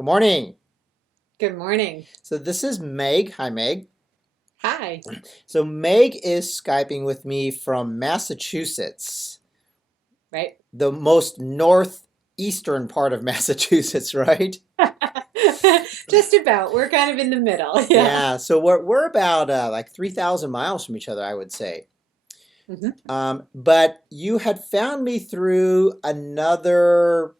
Good morning. Good morning. So this is Meg. Hi, Meg. Hi. So Meg is Skyping with me from Massachusetts, Right? the most northeastern part of Massachusetts, right? Just about. We're kind of in the middle. Yeah. Yeah, so we're about like 3,000 miles from each other, I would say. hmm But you had found me through another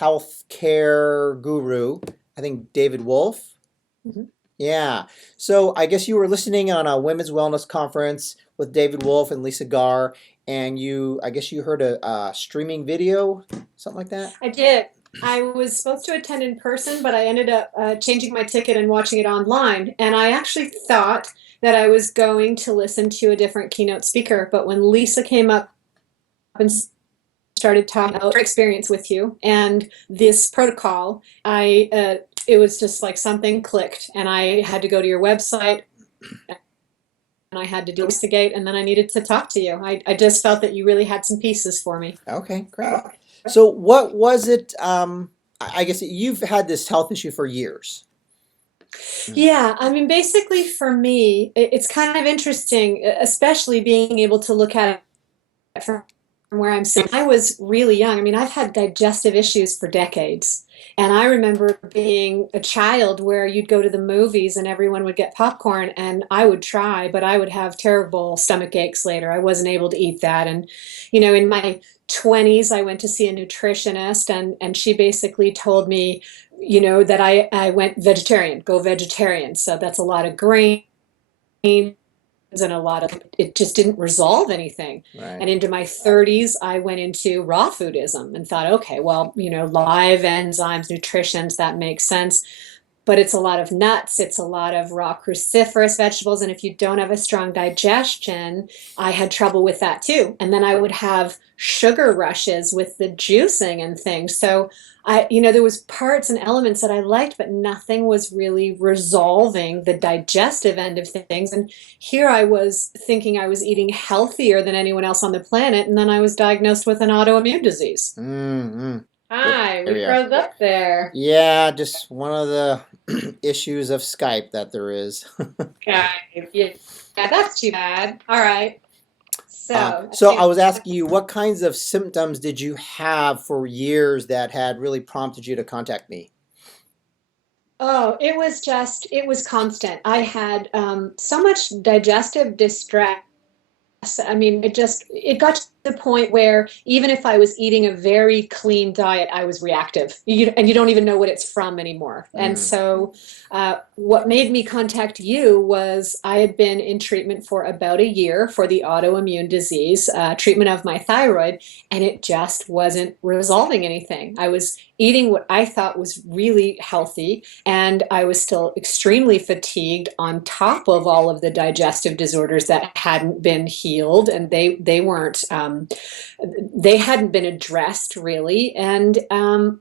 healthcare guru, I think David Wolf. hmm Yeah. So I guess you were listening on a women's wellness conference with David Wolf and Lisa Garr, and I guess you heard a streaming video, something like that? I did. I was supposed to attend in person, but I ended up changing my ticket and watching it online. And I actually thought that I was going to listen to a different keynote speaker. But when Lisa came up and started talking about her experience with you and this protocol, it was just like something clicked, and I had to go to your website and I had to investigate, and then I needed to talk to you. I just felt that you really had some pieces for me. Okay, great. So what was it? I guess you've had this health issue for years. Mm. Yeah, I mean, basically for me, it's kind of interesting, especially being able to look at it from where I'm sitting. I was really young. I mean, I've had digestive issues for decades. And I remember being a child where you'd go to the movies and everyone would get popcorn, and I would try, but I would have terrible stomach aches later. I wasn't able to eat that. And, in my 20s, I went to see a nutritionist, and she basically told me, that I went vegetarian, go vegetarian. So that's a lot of grain and a lot of it just didn't resolve anything. Right. And into my 30s, I went into raw foodism and thought, okay, well, live enzymes, nutritions, that makes sense. But it's a lot of nuts, it's a lot of raw cruciferous vegetables. And if you don't have a strong digestion, I had trouble with that too. And then I would have sugar rushes with the juicing and things. So there was parts and elements that I liked, but nothing was really resolving the digestive end of things. And here I was thinking I was eating healthier than anyone else on the planet, and then I was diagnosed with an autoimmune disease. Mm-hmm. Good Hi, we area. froze up there. Yeah, just one of the issues of Skype that there is. Okay. Yeah, that's too bad. All right. So, So I was asking you, what kinds of symptoms did you have for years that had really prompted you to contact me? oh, it was constant. I had so much digestive distress. I mean, it got to the point where even if I was eating a very clean diet, I was reactive. And you don't even know what it's from anymore. And Mm. so, what made me contact you was I had been in treatment for about a year for the autoimmune disease, treatment of my thyroid, and it just wasn't resolving anything. I was eating what I thought was really healthy, and I was still extremely fatigued on top of all of the digestive disorders that hadn't been healed, and they weren't they hadn't been addressed really. And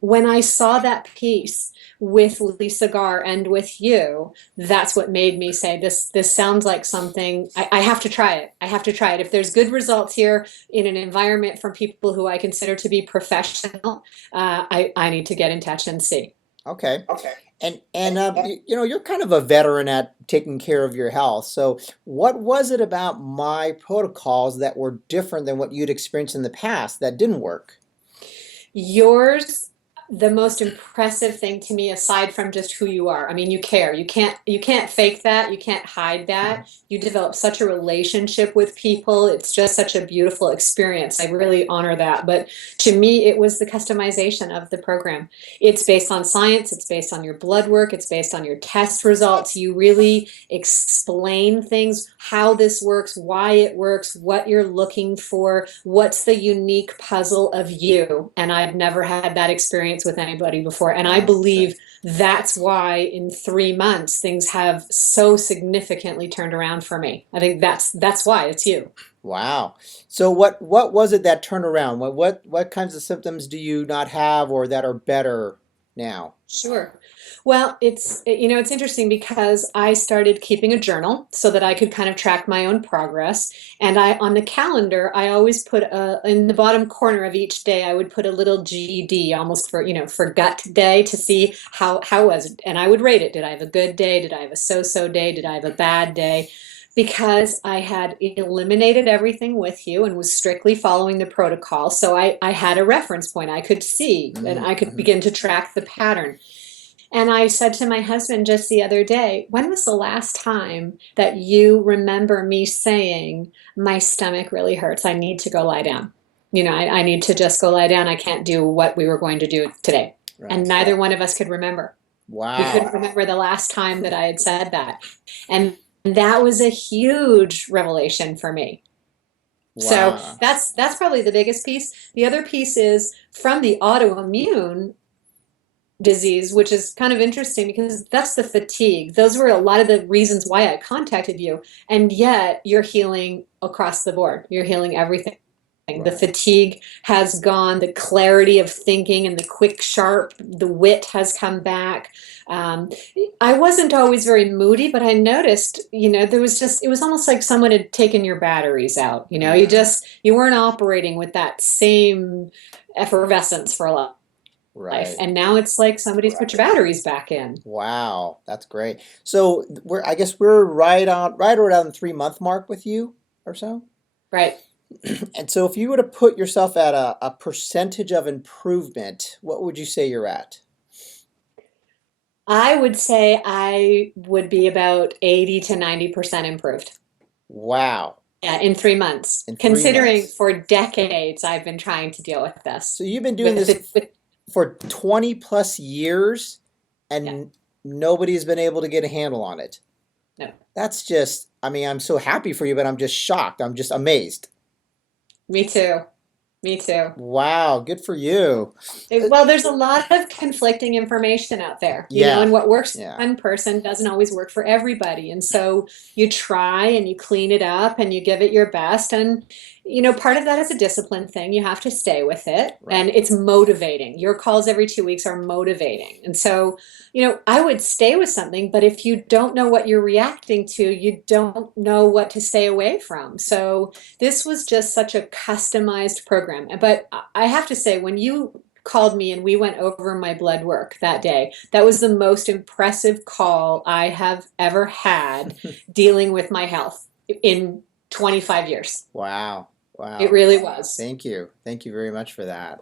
when I saw that piece with Lisa Garr and with you, that's what made me say this sounds like something I have to try it. I have to try it. If there's good results here in an environment from people who I consider to be professional, I need to get in touch and see. Okay. And you're kind of a veteran at taking care of your health. So what was it about my protocols that were different than what you'd experienced in the past that didn't work? Yours, the most impressive thing to me, aside from just who you are, I mean, you care. You can't fake that. You can't hide that. You develop such a relationship with people. It's just such a beautiful experience. I really honor that. But to me, it was the customization of the program. It's based on science, it's based on your blood work, it's based on your test results. You really explain things, how this works, why it works, what you're looking for, what's the unique puzzle of you. And I've never had that experience with anybody before. And I Okay. believe that's why in 3 months things have so significantly turned around for me. I think that's why it's you. Wow. So what was it that turned around? What kinds of symptoms do you not have or that are better? now? Sure. Well, it's interesting because I started keeping a journal so that I could kind of track my own progress. And on the calendar, I always put in the bottom corner of each day, I would put a little GD almost for gut day to see how was it. And I would rate it. Did I have a good day? Did I have a so-so day? Did I have a bad day? Because I had eliminated everything with you and was strictly following the protocol. So I had a reference point I could see and I could Mm-hmm. begin to track the pattern. And I said to my husband just the other day, when was the last time that you remember me saying, my stomach really hurts? I need to go lie down. I need to just go lie down. I can't do what we were going to do today. And Right. neither one of us could remember. We couldn't Wow. remember the last time that I had said that. And that was a huge revelation for me. So Wow. that's probably the biggest piece. The other piece is from the autoimmune disease, which is kind of interesting because that's the fatigue. Those were a lot of the reasons why I contacted you. And yet you're healing across the board. You're healing everything. The Right. fatigue has gone, the clarity of thinking and the quick, sharp, the wit has come back. Um, I wasn't always very moody, but I noticed, it was almost like someone had taken your batteries out. Mm, You weren't operating with that same effervescence for a lot life. right. And now it's like somebody's put your batteries back in. Wow. That's great. So I guess we're right around the 3 month mark with you or so. Right. And so if you were to put yourself at a percentage of improvement, what would you say you're at? I would say I would be about 80 to 90% improved. Wow. Yeah, in 3 months. In three Considering months. for decades I've been trying to deal with this. So you've been doing With this it, with for 20 plus years yeah, and nobody's been able to get a handle on it. no. That's just, I mean, I'm so happy for you, but I'm just shocked. I'm just amazed. Me too. Me too. Wow, good for you. Well, there's a lot of conflicting information out there, Yeah, and what works for yeah, one person doesn't always work for everybody. And so you try and you clean it up and you give it your best. And, part of that is a discipline thing. You have to stay with it right. and it's motivating. Your calls every 2 weeks are motivating. And so, I would stay with something, but if you don't know what you're reacting to, you don't know what to stay away from. So, this was just such a customized program. But I have to say, when you called me and we went over my blood work that day, that was the most impressive call I have ever had dealing with my health in 25 years. Wow, It wow. really was. Thank you. Thank you very much for that.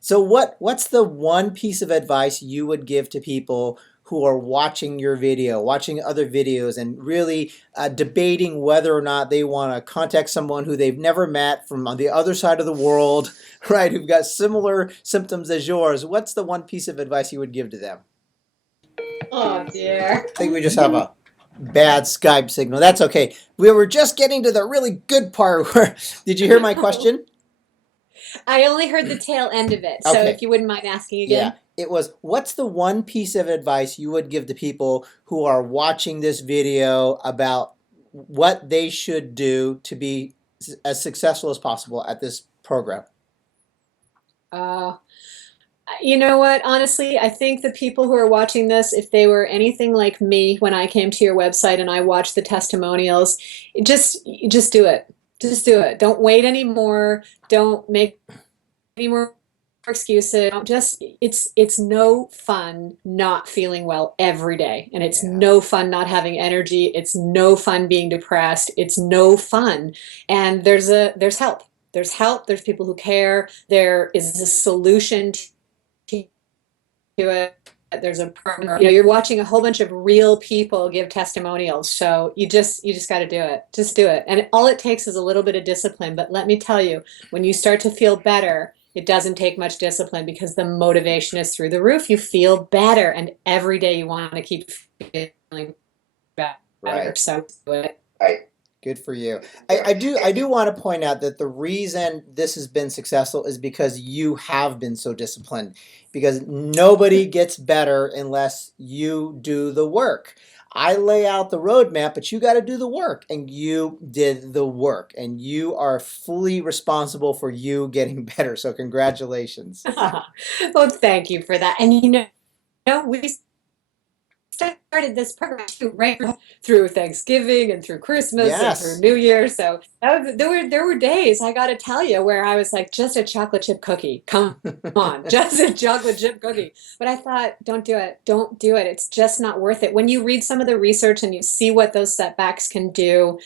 So what's the one piece of advice you would give to people who are watching your video, watching other videos, and really debating whether or not they want to contact someone who they've never met from on the other side of the world, right, who've got similar symptoms as yours? What's the one piece of advice you would give to them? Oh dear. I think we just have a bad Skype signal. That's okay. We were just getting to the really good part where, did you hear my question? I only heard the tail end of it. So Okay. if you wouldn't mind asking Yeah, again. it was what's the one piece of advice you would give to people who are watching this video about what they should do to be as successful as possible at this program? Uh, You know what? Honestly, I think the people who are watching this, if they were anything like me when I came to your website and I watched the testimonials, just do it. Just do it. Don't wait anymore. Don't make any more excuses. Don't just it's no fun not feeling well every day. And it's Yeah, no fun not having energy. It's no fun being depressed. It's no fun. And there's help. There's help. There's people who care. There is a solution to it. There's a program. You're watching a whole bunch of real people give testimonials. So you just got to do it. Just do it. And all it takes is a little bit of discipline. But let me tell you, when you start to feel better, it doesn't take much discipline because the motivation is through the roof. You feel better, and every day you want to keep feeling better. right. So do it. Good for you. I do want to point out that the reason this has been successful is because you have been so disciplined. Because nobody gets better unless you do the work. I lay out the roadmap, but you got to do the work, and you did the work, and you are fully responsible for you getting better. So congratulations. Well, thank you for that. And we started this program too, right through Thanksgiving and through Christmas and through Yes. New Year. So there were days, I got to tell you, where I was like, just a chocolate chip cookie. Come on, just a chocolate chip cookie. But I thought, don't do it. Don't do it. It's just not worth it. When you read some of the research and you see what those setbacks can do,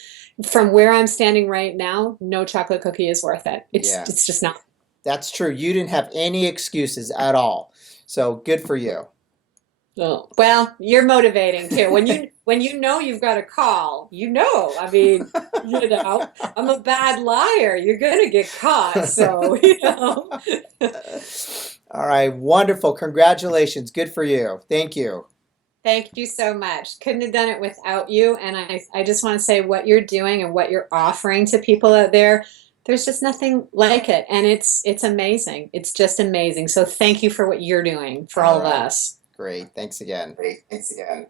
from where I'm standing right now, no chocolate cookie is worth it. It's Yeah, it's just not. that's true. You didn't have any excuses at all. So good for you. Oh, well, you're motivating too. When you know you've got a call, I mean, I'm a bad liar. You're gonna get caught. So, All right, wonderful. Congratulations. Good for you. Thank you. Thank you so much. Couldn't have done it without you. And I just want to say what you're doing and what you're offering to people out there, there's just nothing like it. And it's amazing. It's just amazing. So thank you for what you're doing for All all of right. us. Great. Thanks again. Great. Thanks again.